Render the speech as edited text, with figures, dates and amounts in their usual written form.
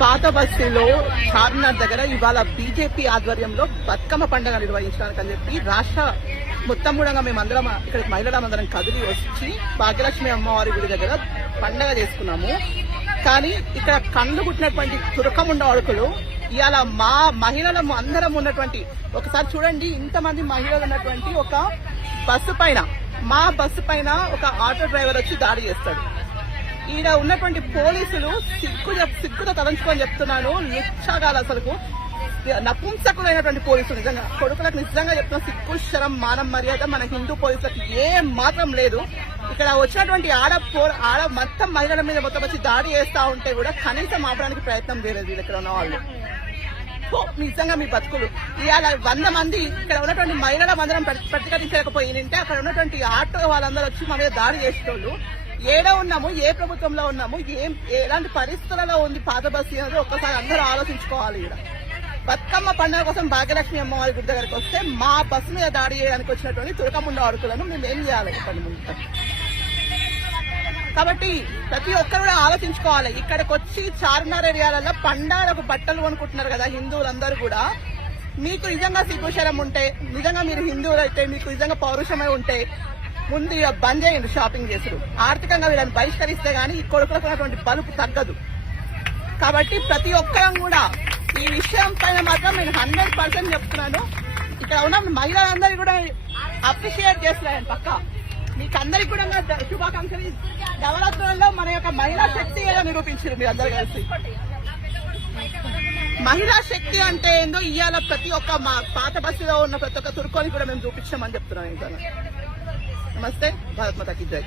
పాత బస్తీలో చార్మినార్ దగ్గర ఇవాళ బీజేపీ ఆధ్వర్యంలో బతుకమ్మ పండుగ నిర్వహించడానికి అని చెప్పి రాష్ట్ర మొత్తం కూడా మేమందరం ఇక్కడికి మహిళలందరం కదిలి వచ్చి భాగ్యలక్ష్మి అమ్మవారి గుడి దగ్గర పండుగ చేసుకున్నాము. కానీ ఇక్కడ కళ్ళు కుట్టినటువంటి తురకముండ అడుకులు ఇవాళ మా మహిళలు అందరం ఉన్నటువంటి, ఒకసారి చూడండి, ఇంతమంది మహిళలు ఉన్నటువంటి ఒక బస్సు పైన, మా బస్సు పైన ఒక ఆటో డ్రైవర్ వచ్చి దాడి చేస్తాడు. ఈడ ఉన్నటువంటి పోలీసులు సిగ్గుతో తలంచుకొని చెప్తున్నాను, లుచ్చగాలు, అసలుకు నపుంసకులైనటువంటి పోలీసులు. నిజంగా కొడుకులకు నిజంగా చెప్తున్నా, సిగ్గు, శరం, మానం, మర్యాద మన హిందూ పోలీసులకు ఏం మాత్రం లేదు. ఇక్కడ వచ్చినటువంటి ఆడ మొత్తం మహిళల మీద మొత్తం వచ్చి దాడి చేస్తా ఉంటే కూడా కనీసం ఆపడానికి ప్రయత్నం చేయలేదు వీళ్ళు ఇక్కడ ఉన్న వాళ్ళు. నిజంగా మీ బతుకులు ఇవాళ 100 మంది ఇక్కడ ఉన్నటువంటి మహిళల మందరం ప్రతిఘటించకపోయింటే అక్కడ ఉన్నటువంటి ఆటో వాళ్ళందరూ వచ్చి మా మీద దాడి చేసేటోళ్ళు. ఏడ ఉన్నాము, ఏ ప్రభుత్వంలో ఉన్నాము, ఎలాంటి పరిస్థితులలో ఉంది పాత బస్సు అనేది ఒక్కసారి అందరూ ఆలోచించుకోవాలి. ఇక్కడ బతుకమ్మ పండుగ కోసం భాగ్యలక్ష్మి అమ్మవారి గుడి దగ్గరికి వస్తే మా బస్సు మీద దాడి చేయడానికి వచ్చినటువంటి తురకముండ అడుకులను మేము ఏం చేయాలి చెప్పండి ముందు. కాబట్టి ప్రతి ఒక్కరు కూడా ఆలోచించుకోవాలి. ఇక్కడికి వచ్చి చార్మినార్ ఏరియాలలో పండగలకు బట్టలు కొనుక్కుంటున్నారు కదా హిందువులందరూ కూడా. మీకు నిజంగా సిగ్గుశరం ఉంటే, నిజంగా మీరు హిందువులు అయితే, మీకు నిజంగా పౌరుషమై ఉంటే ముందు బంద్ చేయండి షాపింగ్ చేసుడు. ఆర్థికంగా వీళ్ళని బహిష్కరిస్తే గానీ ఈ కొడుకులకున్నటువంటి బలుపు తగ్గదు. కాబట్టి ప్రతి ఒక్కరం కూడా ఈ విషయం పైన మాత్రం నేను 100% చెప్తున్నాను. ఇక్కడ ఉన్న మహిళలందరూ కూడా అప్రిషియేట్ చేస్తున్నాను. పక్క మీకు అందరికి కూడా శుభాకాంక్షలు. నవరాత్రులలో మన యొక్క మహిళా శక్తి ఏదో నిరూపించారు మీరు అందరు కలిసి. మహిళా శక్తి అంటే ఏందో ఇవాళ ప్రతి ఒక్క మా పాత బస్సులో ఉన్న ప్రతి ఒక్క తుర్కోని కూడా మేము చూపించామని చెప్తున్నాం. ఇంకా నమస్తే, భారత్ మాతా కీ జై.